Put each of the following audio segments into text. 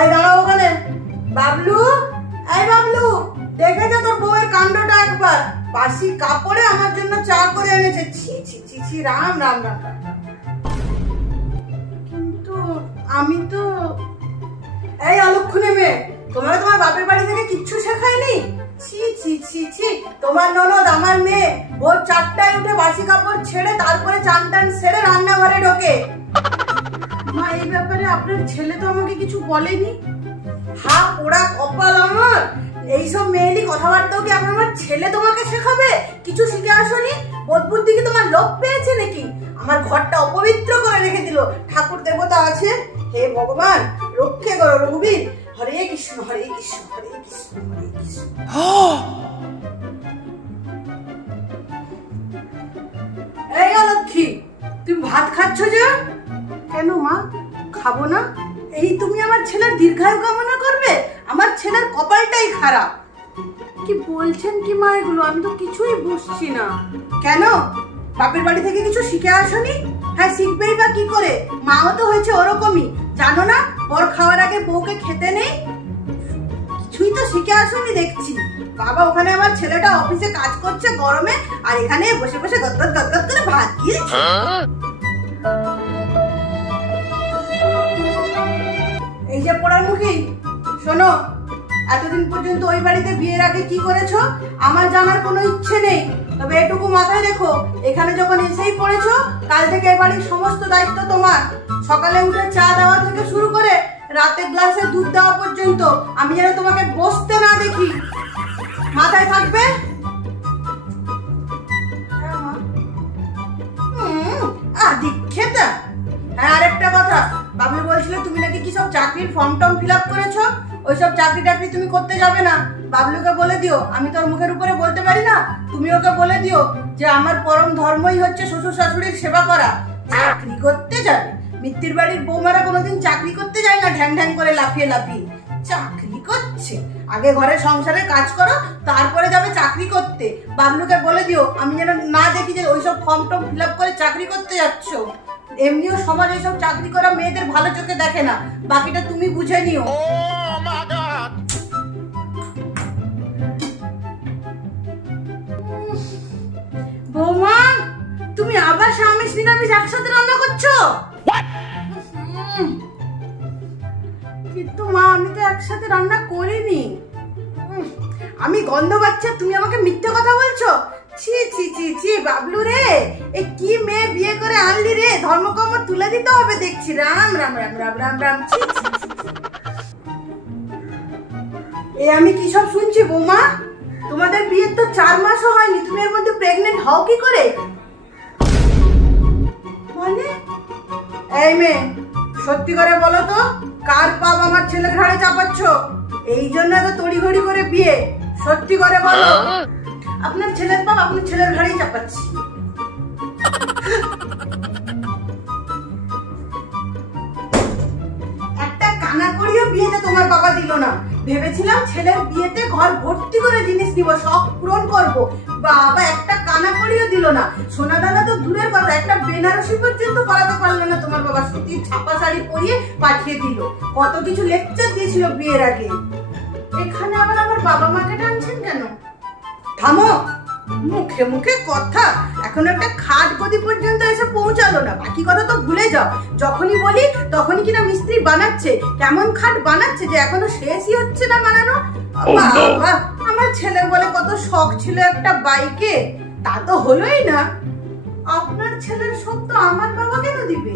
এই দাঁড়াও ওখানে। বাবলু, এই বাবলু, দেখেছো তোর বউয়ের কাণ্ডটা একবার? বাসি কাপড়ে আমার জন্য চা করে এনেছে। ছি ছি ছি ছি, রাম রাম রাম। কিন্তু আমি তো, এই অলক্ষণে মেয়ে, তোমার বাপের বাড়ি থেকে কিচ্ছু শেখায়নি? ছি ছি ছি ছি, তোমার ননদ আমার মেয়ে ভোর 4টায় উঠে বাসি কাপড় ছেড়ে তারপরে চান টান সেরে রান্নাঘরে ঢোকে। মা, এই ব্যাপারে আপনার ছেলে তো আমাকে কিছু বলেনি। হা পোড়া কপাল আমার, এইসব মেয়েলি কথাবার্তাও কি আমার ছেলে তোমাকে শেখাবে? কিছু শিখে আসনি? বোধ বুদ্ধি কি তোমার লোপ পেয়েছে নাকি? আমার ঘরটা অপবিত্র করে রেখে দিল। ঠাকুর দেবতা আছে, হে ভগবান রক্ষে করো রঘুবীর। হরে কৃষ্ণ হরে কৃষ্ণ হরে কৃষ্ণ হরে কৃষ্ণ। এই অলক্ষী, তুমি ভাত খাচ্ছ যে? কেন মা, খাবো না? এই তুমি আমার ছেলের দীর্ঘায়ু কামনা করবে? আমার ছেলের কপালটাই খারাপ। কি বলছেন কি মা এগুলো? আমি তো কিছুই বুঝছি না। কেন, বাপের বাড়ি থেকে কিছু শিখে আসনি? হ্যাঁ, শিখবেই বা কি করে? মাও তো হয়েছে ওরকমই, জানো না? বর খাওয়ার আগে বউকে খেতে নেই। কিছুই তো শিখে আসনি দেখছি। বাবা, ওখানে আমার ছেলেটা অফিসে কাজ করছে গরমে, আর এখানে বসে বসে গদগদ গদগদ করে ভাত খেয়েছে। এই যে পোড়ামুখী, শোনো, এতদিন পর্যন্ত ওই বাড়িতে বিয়ের আগে কি করেছো আমার জানার কোনো ইচ্ছে নেই। তবে এটুকু মাথায় রেখো, এখানে যখন এসেই পড়েছো, কাল থেকে এই বাড়ির সমস্ত দায়িত্ব তোমার। সকালে উঠে চা দেওয়া থেকে শুরু করে রাতে গ্লাসে দুধ দেওয়া পর্যন্ত আমি যেন তোমাকে বসতে না দেখি, মাথায় থাকবে। দীক্ষেতা। হ্যাঁ, আরেকটা কথা, বাবলু বলছিল তুমি নাকি কি সব চাকরির ফর্ম টর্ম ফিল আপ করেছো। ওইসব চাকরি টাকরি তুমি করতে যাবে না। বাবলুকে বলে দিও, আমি তোর মুখের উপরে বলতে পারি না, তুমি ওকে বলে দিও যে আমার পরম ধর্মই হচ্ছে শ্বশুর শাশুড়ির সেবা করা। চাকরি করতে যাবে? মিত্তির বাড়ির বৌমারা কোনোদিন চাকরি করতে যায় না ঢ্যাং ঢ্যাং করে লাফিয়ে লাফিয়ে। চাকরি করছে? আগে ঘরে সংসারে কাজ করো, তারপরে যাবে চাকরি করতে। বাবলুকে বলে দিও আমি যেন না দেখি যে ওইসব ফর্ম টর্ম ফিল আপ করে চাকরি করতে যাচ্ছ। এমনিও সমাজ এইসব চাকরি করা মেয়েদের ভালো চোখে দেখে না, বাকিটা তুমি বুঝে নিও। বৌমা, তুমি আবার স্বামী নিরামিষ একসাথে রান্না করছো? কিন্তু মা, আমি তো একসাথে রান্না করিনি। আমি গন্ধ পাচ্ছি, তুমি আমাকে মিথ্যে কথা বলছো। ছি ছি ছি ছি, বাবলু রে, এ কি মেয়ে বিয়ে করে আনলি রে? ধর্মকর্ম তুলে দিতে হবে দেখছি। রাম রাম রাম রাম রাম রাম। এ আমি কি সব শুনছি বৌমা? তোমাদের বিয়ের তো 4 মাসও হয়নি, তুমি এর মধ্যে প্রেগনেন্ট হও কি করে? মানে? এই মেয়ে, সত্যি করে বলো তো, কার পাপ আমার ছেলের ঘাড়ে চাপাচ্ছ? এই জন্য এত তড়িঘড়ি করে বিয়ে? সত্যি করে বলো। আপনার ছেলের পাপ আপনার ছেলের ঘাড়েই চাপাচ্ছি। একটা কানা করিও বিয়েতে তোমার বাবা দিল না। ভেবেছিলাম ছেলের বিয়েতে ঘর ভর্তি করে জিনিস নিব, শখ পূরণ করবো। বাবা একটা কানা করিও দিল না। সোনা দানা তো দূরের কথা, একটা বেনারসি পর্যন্ত করাতে পারলো না তোমার বাবা। সুতির ছাপা শাড়ি পরিয়ে পাঠিয়ে দিল। কত কিছু লেকচার দিয়েছিল বিয়ের আগে। এখানে আবার আমার বাবা মাকে টানছেন কেন? থামো, মুখে মুখে কথা। এখন একটা খাট গদি পর্যন্ত এসে পৌঁছালো না, বাকি কথা তো ভুলে যাও। যখনই বলি তখনই কিনা মিস্ত্রি বানাচ্ছে। কেমন খাট বানাচ্ছে যে এখনো শেষই হচ্ছে না বানানো। বাবা, আমার ছেলের বলে কত শখ ছিল একটা বাইকে, তা তো হলোই না। আপনার ছেলের শখ তো আমার বাবা কেন দিবে?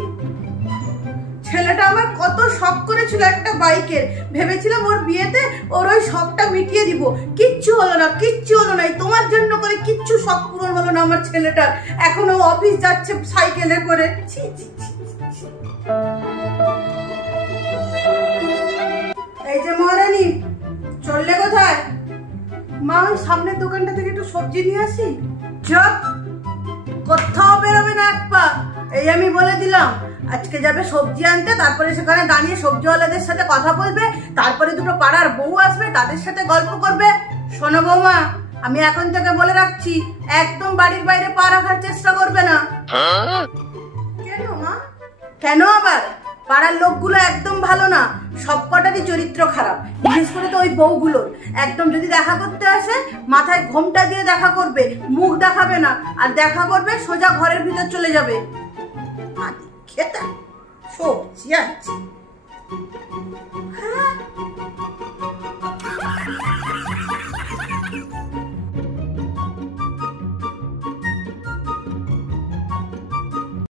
ছেলেটা আমার কত শখ করেছিল একটা বাইকের। ভেবেছিলাম ওর বিয়েতে ওর ওই শখটা মিটিয়ে দিব। কিচ্ছু হলো না, কিচ্ছু হলো না। তোমার জন্য করে কিচ্ছু শখ পূরণ হলো না আমার ছেলেটার। এখন ও অফিস যাচ্ছে সাইকেলে করে। এই যে মহারানী, চললে কোথায়? মা, ওই সামনের দোকানটা থেকে একটু সবজি নিয়ে আসি। চপ, কোথাও বেরোবে না এক পা, এই আমি বলে দিলাম। আজকে যাবে সবজি আনতে, তারপরে সেখানে দাঁড়িয়ে সবজিওয়ালাদের সাথে কথা বলবে, তারপরে দুটো পাড়ার বউ আসবে, তাদের সাথে গল্প করবে। শোনো বৌমা, আমি এখন থেকে বলে রাখছি, একদম বাড়ির বাইরে পা রাখার চেষ্টা করবে না। কেন মা? কেন আবার? পাড়ার লোকগুলো একদম ভালো না, সবকটারই চরিত্র খারাপ। বিশেষ করে তো ওই বউগুলোর একদম, যদি দেখা করতে আসে মাথায় ঘোমটা দিয়ে দেখা করবে, মুখ দেখাবে না, আর দেখা করবে সোজা ঘরের ভিতর চলে যাবে। খেতা সবজি আছে। হ্যাঁ